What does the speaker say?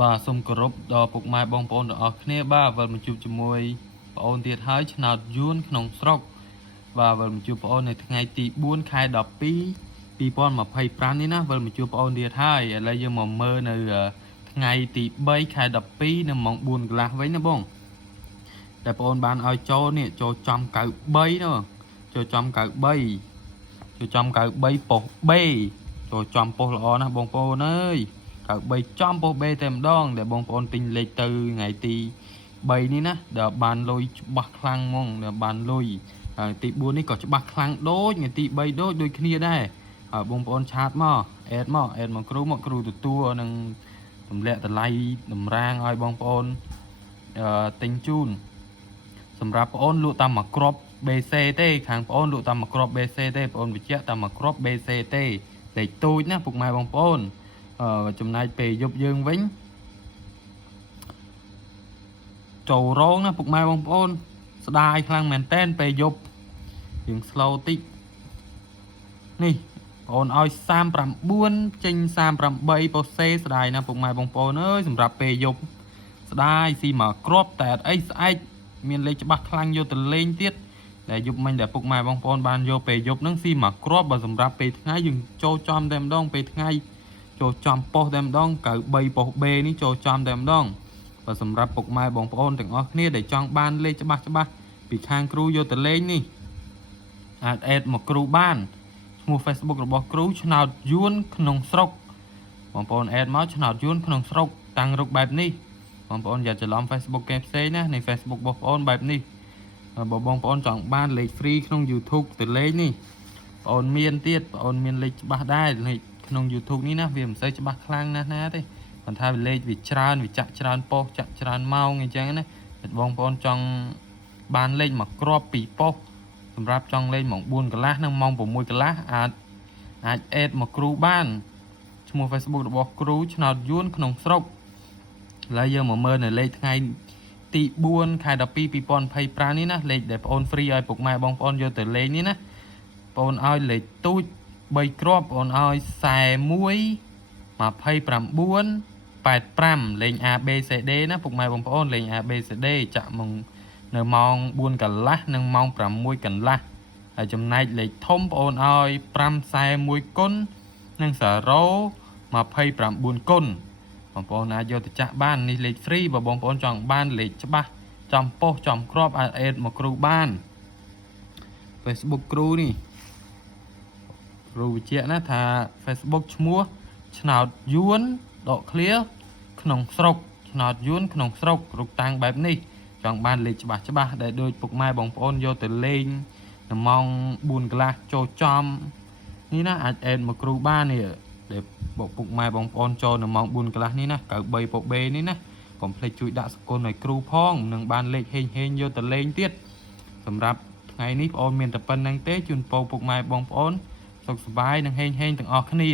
បាទសូមគោរពដល់ពុកម៉ែបងប្អូនទាំងអស់គ្នាបាទវិលមកជួបជាមួយបងអូនទៀតហើយឆ្នោតយួនក្នុងស្រុកបាទវិលមកជួបបងអូននៅថ្ងៃទី4ខែ12 2025នេះណាវិលមកជួបបងអូនទៀតហើយឥឡូវយើងមកមើលនៅថ្ងៃទី3ខែ12នៅម៉ោង4កន្លះវិញណាបងតែបងអូនបានឲ្យចូលនេះចូលចំ93ណាចូលចំ93ចូលចំ93ប៉ុស្តិ៍ B ចូលចំប៉ុស្តិ៍ល្អណាស់បងប្អូនអើយ93ចំប៉ុស្តិ៍ B តែម្ដងដែលបងប្អូនទិញលេខទៅថ្ងៃទី3នេះណាដែលបានលុយច្បាស់ខ្លាំងហ្មងដែលបានលុយហើយទី4នេះក៏ច្បាស់ខ្លាំងដូចថ្ងៃទី3ដូចគ្នាដែរហើយបងប្អូនឆាតមកអេតមកគ្រូទទួលនឹងទម្លាក់តម្លៃតម្រាងឲ្យបងប្អូនទិញជូនសម្រាប់បងអូនលក់តាមមួយគ្រាប់ BC ទេខាងបងអូនលក់តាមមួយគ្រាប់ BC ទេបងអូនបញ្ជាក់តាមមួយគ្រាប់ BC ទេលេខទូចណាពុកម៉ែបងប្អូនចំណែកពេលយប់យើងវិញចូលរងណាពុកម៉ែបងប្អូនស្ដាយខ្លាំងមែនតែនពេលយប់យើង slow តិចនេះបងអូនឲ្យ39ចេញ38ប៉ុសេស្ដាយណាពុកម៉ែបងប្អូនអើយសម្រាប់ពេលយប់ស្ដាយស៊ីមកគ្រាប់តែអត់អីស្អែកមានលេខច្បាស់ខ្លាំងយកទៅលេងទៀតដែលយប់មិញដែលពុកម៉ែបងប្អូនបានយកពេលយប់ហ្នឹងស៊ីមកគ្រាប់បើសម្រាប់ពេលថ្ងៃយើងចូលចំតែម្ដងពេលថ្ងៃចូលចំប៉ុស្តិ៍តែម្ដង93ប៉ុស្តិ៍ B នេះចូលចំតែម្ដងបើសម្រាប់ពុកម៉ែបងប្អូនទាំងអស់គ្នាដែលចង់បានលេខច្បាស់ពីខាងគ្រូយកទៅលេងនេះអាចអេតមកគ្រូបានឈ្មោះ Facebook របស់គ្រូឆ្នោតយួនក្នុងស្រុកបងប្អូនអេតមកឆ្នោតយួនក្នុងស្រុកតាំងរុកបែបនេះបងប្អូនอย่าច្រឡំ Facebook គេផ្សេងណានៃ Facebook របស់បងប្អូនបែបនេះបើបងប្អូនចង់បានលេខ free ក្នុង YouTube ទៅលេងនេះបងប្អូនមានទៀតបងប្អូនមានលេខច្បាស់ដែរលេខក្នុង YouTube នេះណាវាមិនសូវច្បាស់ខ្លាំងណាស់ណាទេប៉ុន្តែលេខវាច្រើនវាចាក់ច្រើនប៉ុស្តិ៍ចាក់ច្រើនម៉ោងអញ្ចឹងណាតែបងប្អូនចង់បានលេខមកគ្រាប់ពីប៉ុស្តិ៍សម្រាប់ចង់លេងម៉ោង4កន្លះនិងម៉ោង6កន្លះអាចអេតមកគ្រូបានឈ្មោះ Facebook របស់គ្រូឆ្នោតយួនក្នុងស្រុកឥឡូវយើងមកមើលនៅលេខថ្ងៃទី4ខែ12 2025នេះណាលេខដែលបងអូន free ឲ្យពុកម៉ែបងប្អូនយកទៅលេងនេះណាបងអូនឲ្យលេខទូច3គ្រាប់បងអូនឲ្យ41 29 85លេខ ABCD ណាពុកម៉ែបងប្អូនលេខ ABCD ចាក់មកនៅម៉ោង4កន្លះនិងម៉ោង6កន្លះហើយចំណែកលេខធំបងអូនឲ្យ541គុណនិង029គុណបងប្អូនអាចយកទៅចាក់បាននេះលេខ free បើបងប្អូនចង់បានលេខច្បាស់ចំប៉ុស្តិ៍ចំគ្រាប់អាចអេតមកគ្រូបាន Facebook គ្រូនេះគ្រូបញ្ជាក់ណាថា Facebook ឈ្មោះឆ្នោតយួនដក clear ក្នុងស្រុកឆ្នោតយួនក្នុងស្រុករូបតាំងបែបនេះចង់បានលេខច្បាស់ដែលដូចពុកម៉ែបងប្អូនយកទៅលេងនៅម៉ោង4កន្លះចូលចំនេះណាអាចអេតមកគ្រូបាននេះដែលពុកម៉ែបងប្អូនចូលនៅម៉ោង4កន្លះនេះណា93ប៉ុស្តិ៍ B នេះណាកុំភ្លេចជួយដាក់សកលឲ្យគ្រូផងនឹងបានលេខហេងយកទៅលេងទៀតសម្រាប់ថ្ងៃនេះបងប្អូនមានតែប៉ុណ្្នឹងទេជូនពរពុកម៉ែបងប្អូនសុខសប្បាយនិងហេងទាំងអស់គ្នា